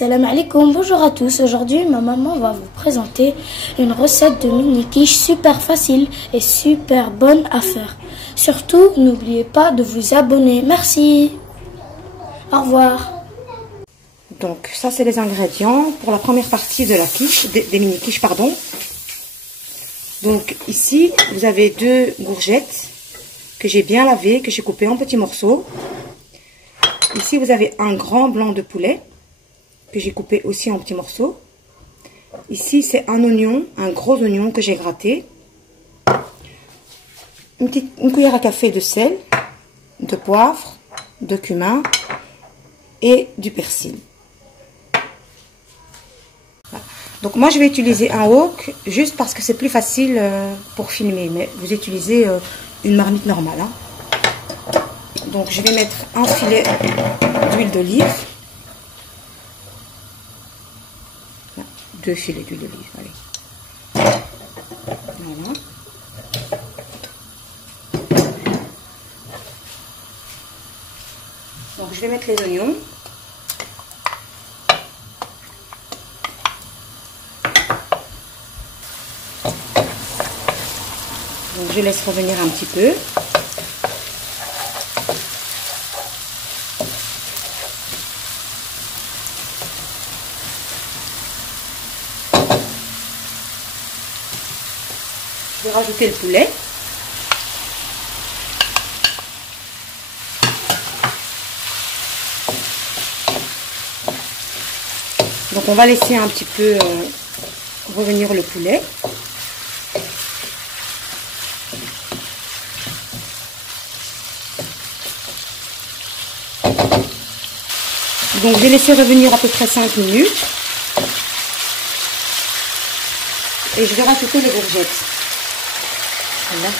Salam alaikum, bonjour à tous. Aujourd'hui, ma maman va vous présenter une recette de mini quiche super facile et super bonne à faire. Surtout, n'oubliez pas de vous abonner. Merci. Au revoir. Donc, ça, c'est les ingrédients pour la première partie de la quiche, des mini quiches, pardon. Donc, ici, vous avez 2 courgettes que j'ai bien lavées, que j'ai coupées en petits morceaux. Ici, vous avez un grand blanc de poulet que j'ai coupé aussi en petits morceaux. Ici, c'est un oignon, un gros oignon que j'ai gratté. Une cuillère à café de sel, de poivre, de cumin et du persil. Voilà. Donc moi, je vais utiliser un wok juste parce que c'est plus facile pour filmer. Mais vous utilisez une marmite normale. Hein. Donc je vais mettre un filet d'huile d'olive. 2 filets d'huile d'olive, allez. Voilà. Donc je vais mettre les oignons. Donc je laisse revenir un petit peu. Je vais rajouter le poulet. Donc on va laisser un petit peu revenir le poulet. Donc je vais laisser revenir à peu près 5 minutes. Et je vais rajouter les courgettes. Voilà.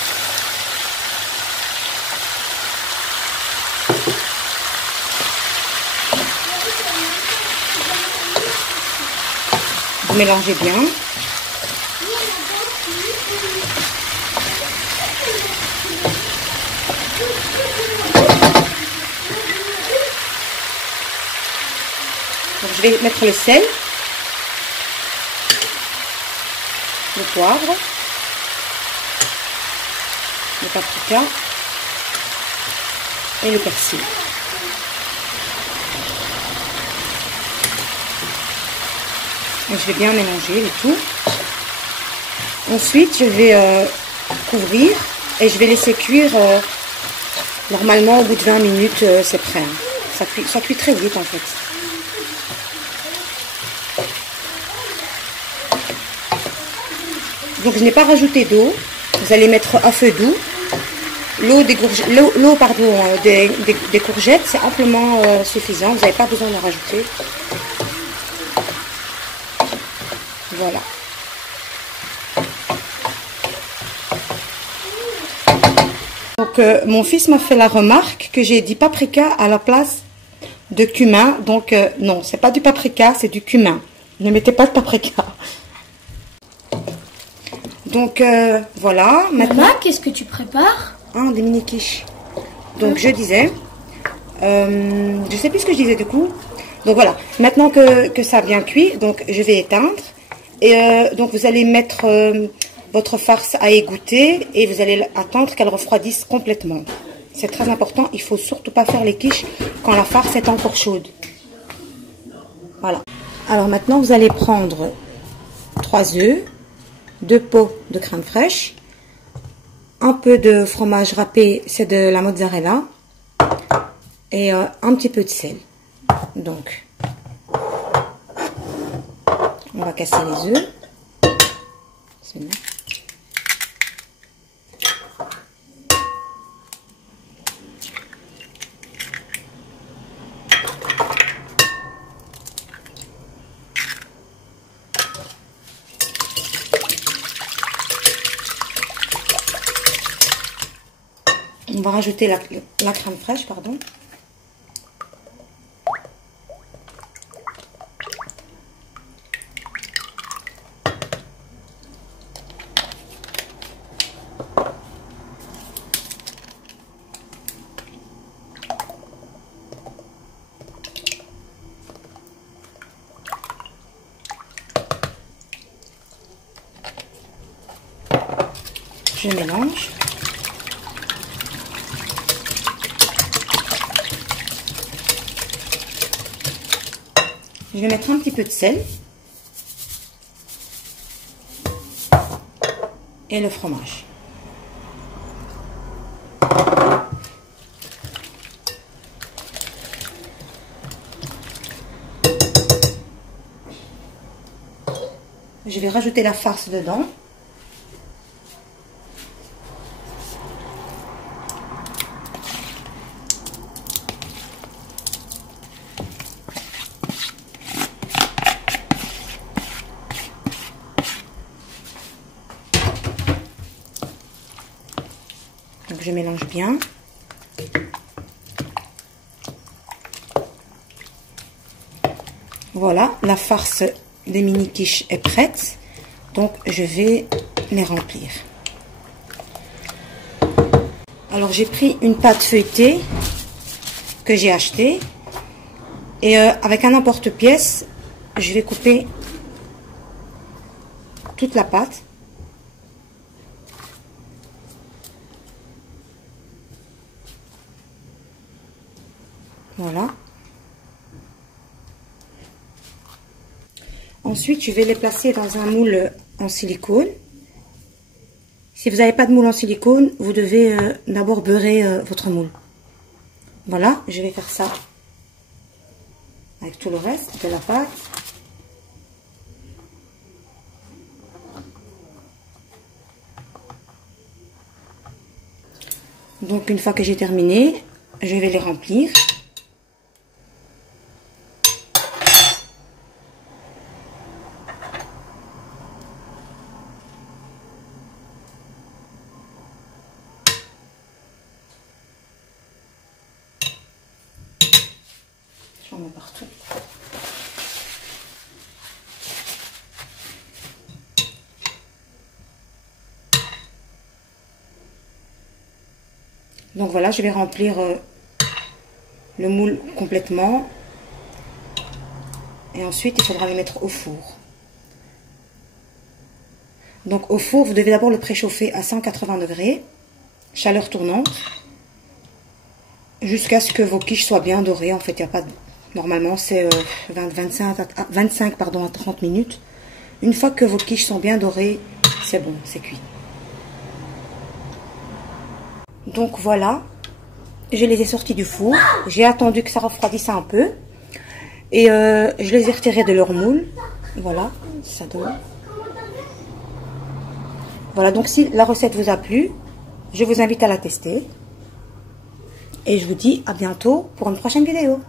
Vous mélangez bien. Donc, je vais mettre le sel, le poivre, le paprika et le persil. Et je vais bien mélanger le tout. Ensuite, je vais couvrir et je vais laisser cuire. Normalement, au bout de 20 minutes, c'est prêt. Hein. Ça cuit très vite en fait. Donc, je n'ai pas rajouté d'eau. Vous allez mettre à feu doux. L'eau des courgettes, c'est amplement suffisant. Vous n'avez pas besoin d'en rajouter. Voilà. Donc, mon fils m'a fait la remarque que j'ai dit paprika à la place de cumin. Donc, non, c'est pas du paprika, c'est du cumin. Ne mettez pas de paprika. Donc, voilà. Maintenant, maman, qu'est-ce que tu prépares? Des mini quiches. Donc, je disais... je sais plus ce que je disais du coup. Donc, voilà. Maintenant que ça a bien cuit, donc je vais éteindre. Et donc, vous allez mettre votre farce à égoutter et vous allez attendre qu'elle refroidisse complètement. C'est très important. Il ne faut surtout pas faire les quiches quand la farce est encore chaude. Voilà. Alors, maintenant, vous allez prendre 3 œufs, 2 pots de crème fraîche, un peu de fromage râpé, c'est de la mozzarella, et un petit peu de sel. Donc, on va casser les œufs. C'est bon. On va rajouter la crème fraîche, pardon. Je mélange. Je vais mettre un petit peu de sel. Et le fromage. Je vais rajouter la farce dedans. Donc je mélange bien. Voilà, la farce des mini quiches est prête. Donc je vais les remplir. Alors j'ai pris une pâte feuilletée que j'ai achetée. Et avec un emporte-pièce, je vais couper toute la pâte. Voilà. Ensuite, je vais les placer dans un moule en silicone. Si vous n'avez pas de moule en silicone, vous devez d'abord beurrer votre moule. Voilà, je vais faire ça avec tout le reste de la pâte. Donc, une fois que j'ai terminé, je vais les remplir. J'en mets partout. Donc voilà, je vais remplir le moule complètement. Et ensuite, il faudra les mettre au four. Donc au four, vous devez d'abord le préchauffer à 180 degrés, chaleur tournante, jusqu'à ce que vos quiches soient bien dorées. En fait, il n'y a pas de... Normalement, c'est 25 à 30 minutes. Une fois que vos quiches sont bien dorées, c'est bon, c'est cuit. Donc voilà, je les ai sortis du four. J'ai attendu que ça refroidisse un peu. Et je les ai retirés de leur moule. Voilà, ça donne. Voilà, donc si la recette vous a plu, je vous invite à la tester. Et je vous dis à bientôt pour une prochaine vidéo.